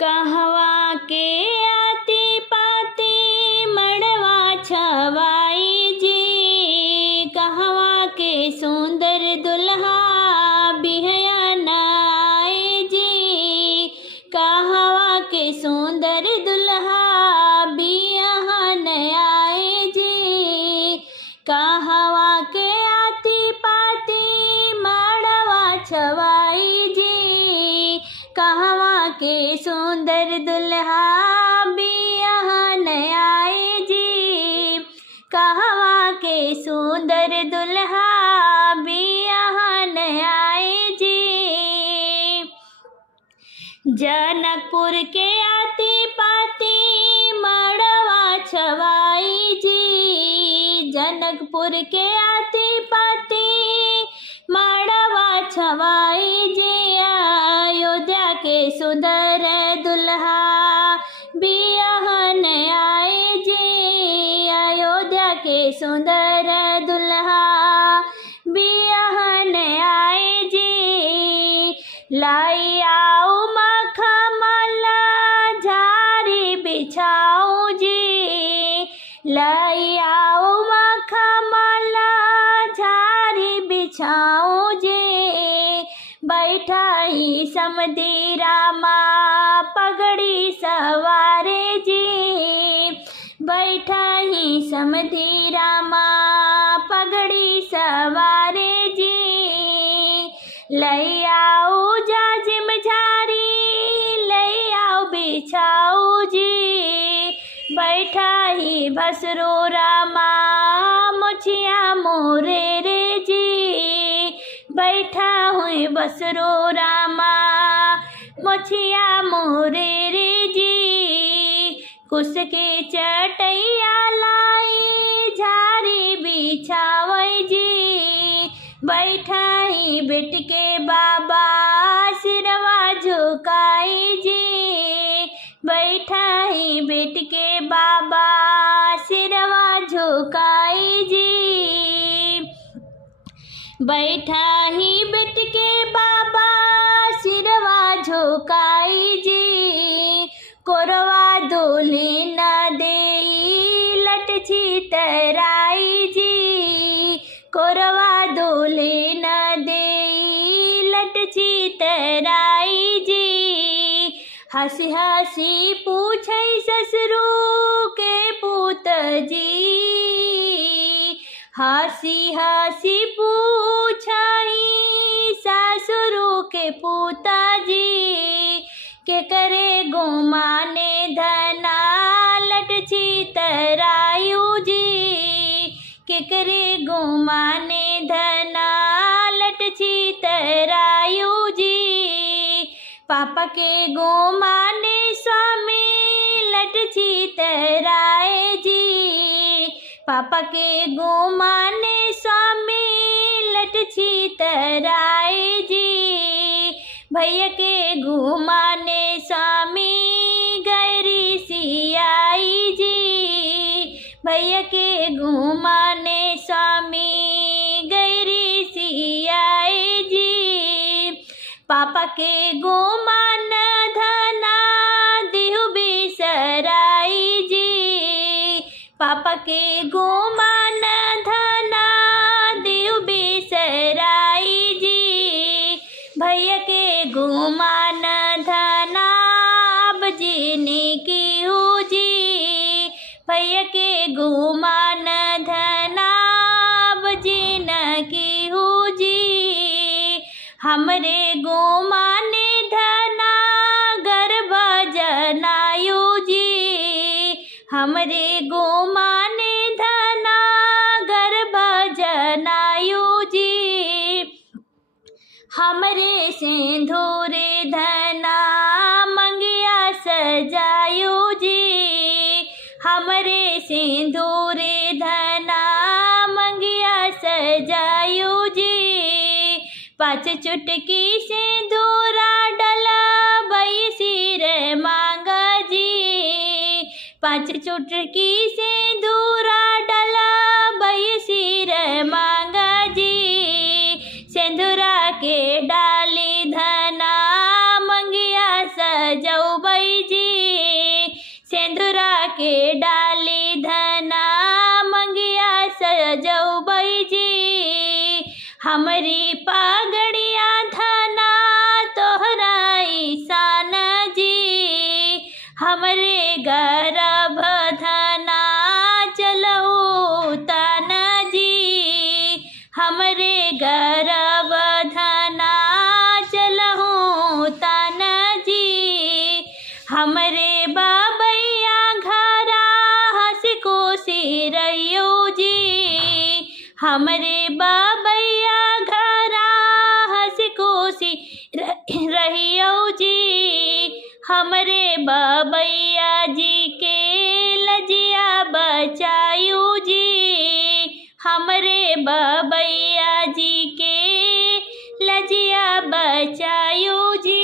कहवा के आती पाती मड़वा छवाई जी, कहवा के सुंदर दुल्हा बिहया न आए जी, कहवा के सुंदर दुल्हा बिहया न आए जी, कहवा के आती पाती मड़वा छवाई जी, कहवा के सुंदर दुल्हा बियाह न आए जी, कहवा के सुंदर दुल्हा बियाह न आए जी। जनकपुर के आती पाती मड़वा छवाई जी, जनकपुर के आती पाती मड़वा छवाई जी, अयोध्या के सुंदर दुल्हा बियाह न आए जी, अयोध्या के सुंदर दुल्हा बियाह न आए जी। लाई आओ मखमला झारी बिछाऊं जी, लाई आओ मखमला झारी बिछाऊं जी, बैठा ही समधी रामा पगड़ी सवारे जी, बैठा ही समधी रामा पगड़ी सवारे जी। लई आओ जाजिम झारी लई आओ बिछाओ जी, बैठा ही भसरो रामा मुछिया मोरे रे जी, बैठा हुई बसरो रामा मुछिया मोरे रे जी। कुश के चटैया लाई झारी बिछावई जी, बैठा ही बेट के बाबा सिरवा झुकाई जी, बैठा ही बेट के बाबा सिरवा झुकाई जी, बैठा ही बेट के बाबा सिरवा झुकाई जी। कोरवा दूल्हे न देई लट छितराई जी, कोरवा दूल्हे न देई लट छितराई जी। हंसी हंसी पूछै ससुरु के पुत जी, हंसी हंसी पूछाई सासुरु के पुता जी, के करे गुमाने धना लट छितरायु जी, के करे गुमाने धना लट छितरायु जी। पापा के गुमाने स्वामी लट छितराए जी, पापा के गुमाने स्वामी लट छितराए जी। भैया के गुमाने स्वामी गैरी सियाई जी, भैया के गुमाने स्वामी गैरी सियाई जी। पापा के गुमान धना दिहु बिसराई जी, पापा के गुमान धना दिहु बिसराई जी। भैया के गुमान धना अब जीने की हूँ जी, भैया के गुमान धना अब जीना की हूँ जी। हमरे गुमाने धना गर्भ जनायु जी, हमरे गुमाने धना गर्भ जनायु जी। हमरे सिंदूरे धना मंगिया सजायु जी, हमरे सिंदूरे धना मंगिया सजायु जी। पाँच चुटकी सिंदूरा डला बई सिर मांगा जी, पाँच चुटकी सिंदूरा डला बई सिर मांगा जी। सिंदूरा के डाली धना मंगिया सजौ बई हमरे गर्भ धना चलहु तन जी, हमरे गर्भ धना चलहु तन जी। हमरे बाबैया घरा हंसी खुशी रहियो जी, हमरे बाबैया घरा हंसी खुशी रहियो जी। हमरे बाबैया जी के लजिया बचायु जी, हमरे बाबैया जी के लजिया बचायु जी।